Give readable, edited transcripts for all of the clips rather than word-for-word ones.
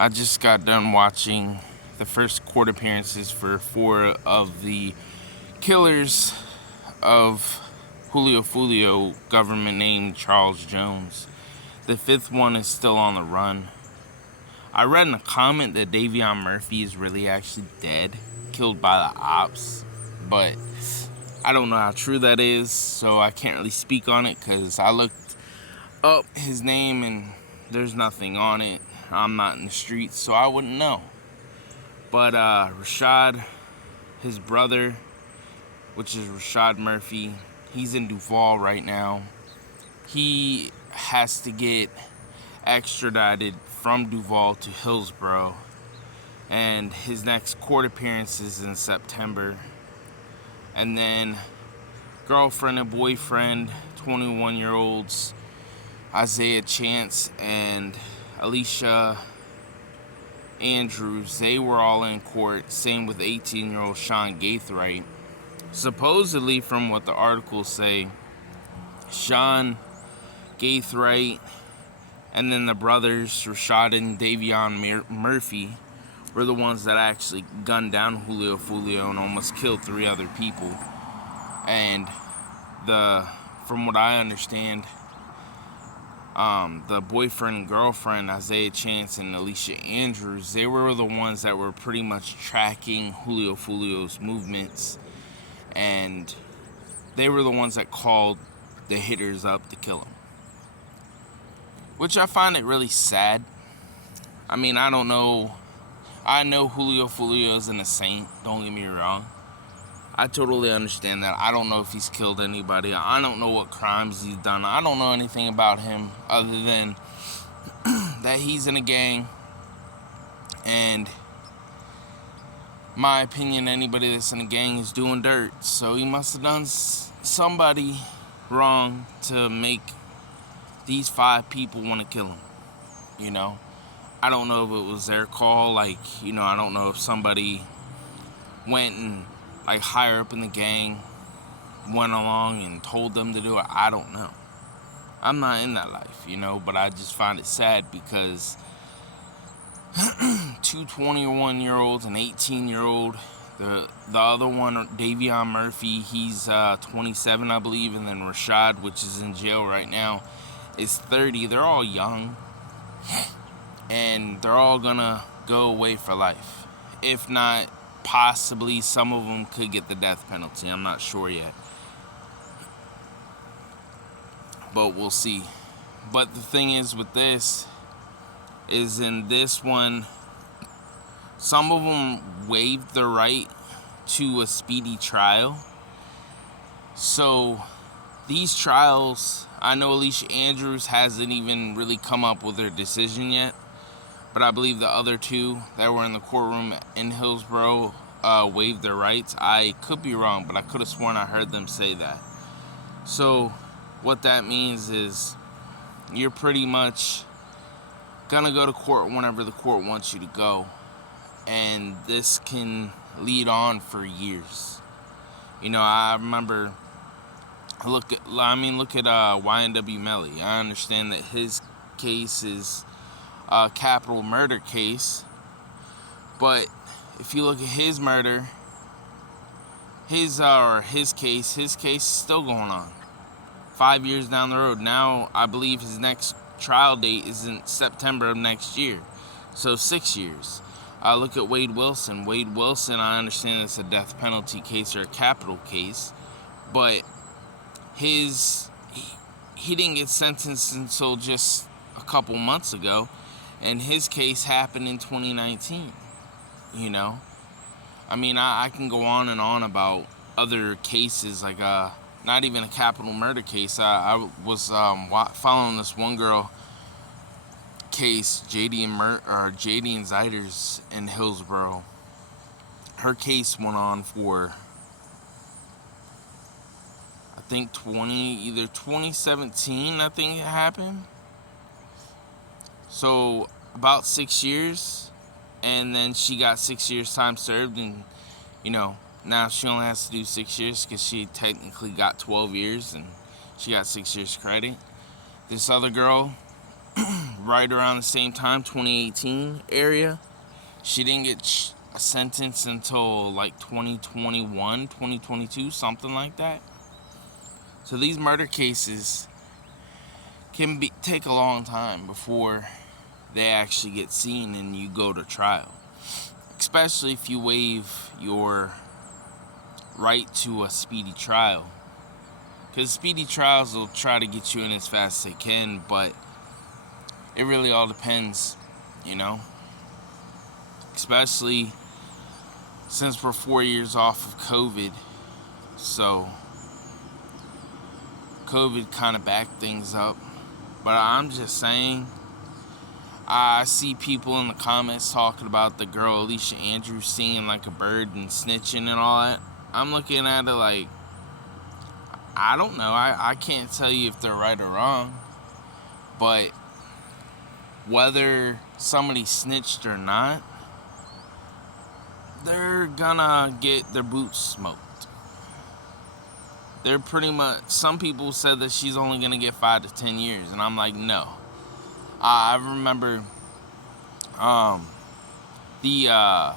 I just got done watching the first court appearances for 4 of the killers of Julio Foolio, government named Charles Jones. The 5th one is still on the run. I read in a comment that Davion Murphy is really actually dead, killed by the ops, but I don't know how true that is, so I can't really speak on it because I looked up his name and there's nothing on it. I'm not in the streets, so I wouldn't know. But Rashad, his brother, which is Rashad Murphy, he's in Duval right now. He has to get extradited from Duval to Hillsborough, and his next court appearance is in September. And then girlfriend and boyfriend, 21-year-olds, Isaiah Chance and Alicia Andrews, they were all in court. Same with 18-year-old Sean Gaithright. Supposedly, from what the articles say, Sean Gaithright and then the brothers Rashad and Davion Murphy were the ones that actually gunned down Julio Foolio and almost killed 3 other people. And from what I understand, the boyfriend and girlfriend, Isaiah Chance and Alicia Andrews, they were the ones that were pretty much tracking Julio Foolio's movements, and they were the ones that called the hitters up to kill him. Which I find it really sad. I mean, I don't know. I know Julio Foolio isn't a saint, don't get me wrong. I totally understand that. I don't know if he's killed anybody. I don't know what crimes he's done. I don't know anything about him other than that he's in a gang. And my opinion, anybody that's in a gang is doing dirt. So he must have done somebody wrong to make these 5 people want to kill him. You know? I don't know if it was their call. I don't know if somebody went and higher up in the gang went along and told them to do it. I don't know. I'm not in that life, but I just find it sad because 2 21-year-olds, an 18-year-old, the other one, Davion Murphy, he's 27, I believe, and then Rashad, which is in jail right now, is 30. They're all young, and they're all gonna go away for life. If not, possibly some of them could get the death penalty. I'm not sure yet, but we'll see. But the thing is with this is, in this one, some of them waived the right to a speedy trial. So these trials, I know Alicia Andrews hasn't even really come up with her decision yet, but I believe the other 2 that were in the courtroom in Hillsborough waived their rights. I could be wrong, but I could have sworn I heard them say that. So what that means is you're pretty much gonna go to court whenever the court wants you to go, and this can lead on for years. I remember, look at YNW Melly. I understand that his case is a capital murder case, but if you look at his murder, his case is still going on 5 years down the road. Now I believe his next trial date is in September of next year, so 6 years. Look at Wade Wilson. Wade Wilson, I understand it's a death penalty case or a capital case, but he didn't get sentenced until just a couple months ago, and his case happened in 2019. I mean, I can go on and on about other cases, not even a capital murder case. I was following this one girl case, JD and Ziders in Hillsborough. Her case went on for, I think, 2017, I think it happened. So about 6 years, and then she got 6 years time served, and now she only has to do 6 years because she technically got 12 years and she got 6 years credit. This other girl, right around the same time, 2018 area. She didn't get a sentence until like 2021, 2022, something like that. So these murder cases can take a long time before they actually get seen and you go to trial. Especially if you waive your right to a speedy trial. Because speedy trials will try to get you in as fast as they can, but it really all depends, you know? Especially since we're 4 years off of COVID. So, COVID kind of backed things up. But I'm just saying, I see people in the comments talking about the girl Alicia Andrews singing like a bird and snitching and all that. I'm looking at it like, I don't know. I can't tell you if they're right or wrong. But whether somebody snitched or not, they're gonna get their boots smoked. They're pretty much, some people said that she's only gonna get 5 to 10 years, and I'm like, no. I remember the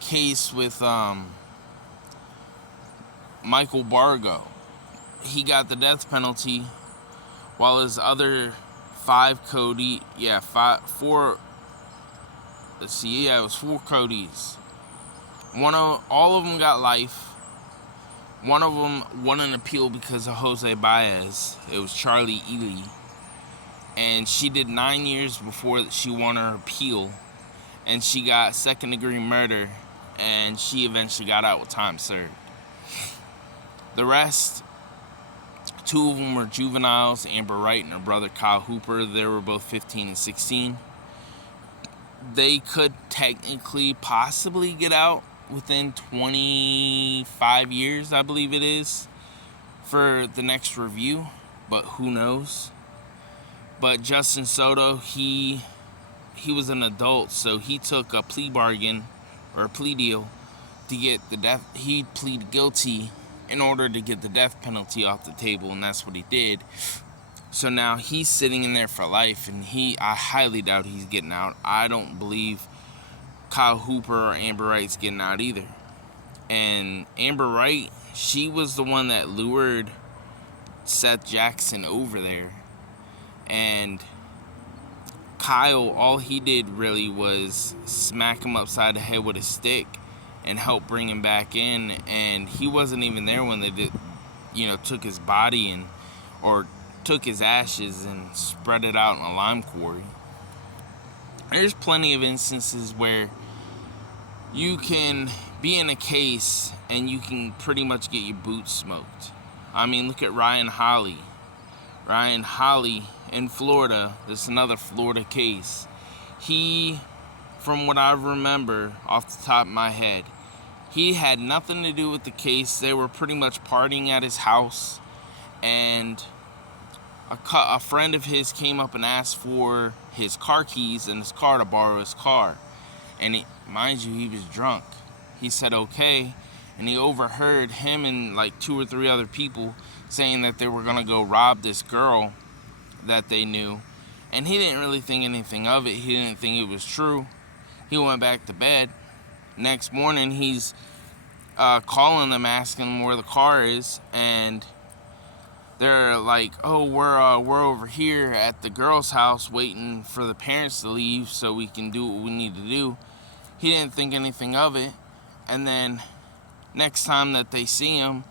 case with Michael Bargo. He got the death penalty while his other it was 4 Codys. All of them got life. One of them won an appeal because of Jose Baez. It was Charlie Ely. And she did 9 years before she won her appeal. And she got second-degree murder. And she eventually got out with time served. The rest, 2 of them were juveniles, Amber Wright and her brother Kyle Hooper. They were both 15 and 16. They could technically possibly get out within 25 years, I believe it is, for the next review, but who knows. But Justin Soto, he was an adult, so he took a plea bargain or a plea deal to get the death. He pleaded guilty in order to get the death penalty off the table, and that's what he did. So now he's sitting in there for life, and I highly doubt he's getting out. I don't believe Kyle Hooper or Amber Wright's getting out either. And Amber Wright, she was the one that lured Seth Jackson over there. And Kyle, all he did really was smack him upside the head with a stick and help bring him back in. And he wasn't even there when they took his body or took his ashes and spread it out in a lime quarry. There's plenty of instances where you can be in a case and you can pretty much get your boots smoked. I mean, look at Ryan Holley. Ryan Holley in Florida, this is another Florida case. He, from what I remember off the top of my head, he had nothing to do with the case. They were pretty much partying at his house, and a friend of his came up and asked for his car keys and his car to borrow his car. And mind you, he was drunk. He said okay, and he overheard him and like 2 or 3 other people saying that they were going to go rob this girl that they knew. And he didn't really think anything of it. He didn't think it was true. He went back to bed. Next morning, he's calling them, asking them where the car is, and they're like, oh, we're over here at the girl's house waiting for the parents to leave so we can do what we need to do. He didn't think anything of it. And then next time that they see him,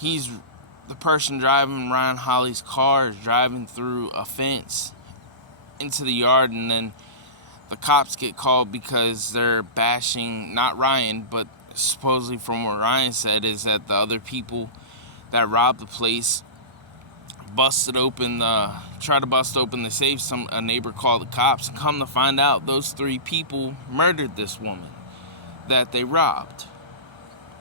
the person driving Ryan Holley's car is driving through a fence into the yard, and then the cops get called because they're bashing, not Ryan, but supposedly from what Ryan said is that the other people that robbed the place tried to bust open the safe. A neighbor called the cops, and come to find out those 3 people murdered this woman that they robbed.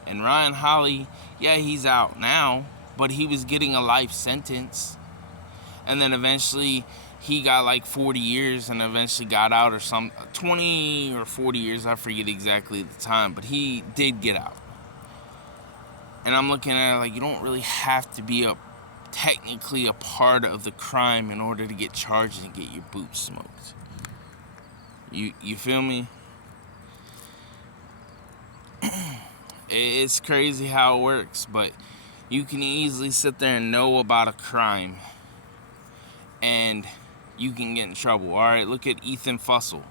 And Ryan Holley, yeah, he's out now, but he was getting a life sentence. And then eventually he got like 40 years and eventually got out, or 20 or 40 years, I forget exactly the time, but he did get out. And I'm looking at it like, you don't really have to be a technically a part of the crime in order to get charged and get your boots smoked. You feel me? It's crazy how it works, but you can easily sit there and know about a crime and you can get in trouble. Alright, look at Ethan Fussell.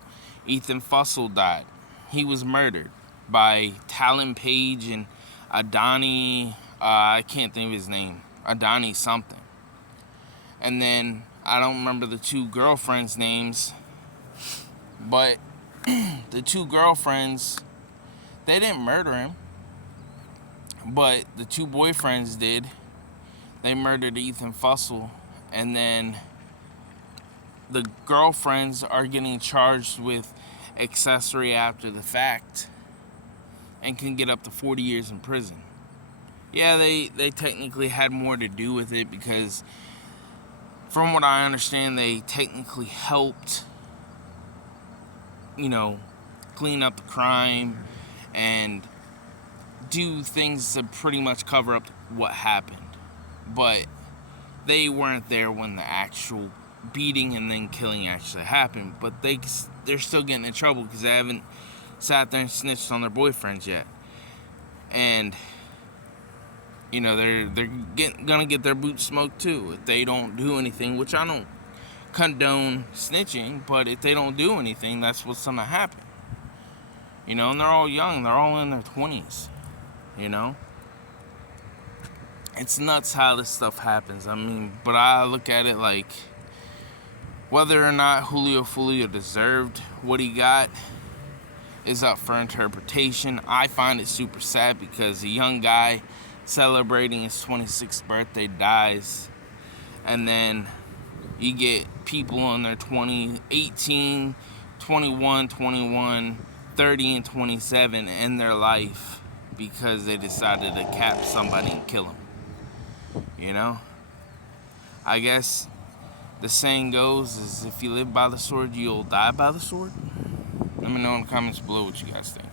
Ethan Fussell died. He was murdered by Talon Page and Adani, I can't think of his name, Adani something. And then, I don't remember the two girlfriends' names, but the two girlfriends, they didn't murder him, but the two boyfriends did. They murdered Ethan Fussell, and then the girlfriends are getting charged with accessory after the fact and can get up to 40 years in prison. Yeah, they technically had more to do with it because from what I understand, they technically helped, clean up the crime and do things to pretty much cover up what happened. But they weren't there when the actual beating and then killing actually happened. But they're still getting in trouble because they haven't sat there and snitched on their boyfriends yet. And they're gonna get their boots smoked too if they don't do anything, which I don't condone snitching, but if they don't do anything, that's what's gonna happen. And they're all young, they're all in their 20s. It's nuts how this stuff happens. But I look at it like whether or not Julio Foolio deserved what he got is up for interpretation. I find it super sad because a young guy celebrating his 26th birthday dies, and then you get people in their 18, 21, 30, and 27 in their life because they decided to cap somebody and kill him. I guess the saying goes is if you live by the sword, you'll die by the sword. Let me know in the comments below what you guys think.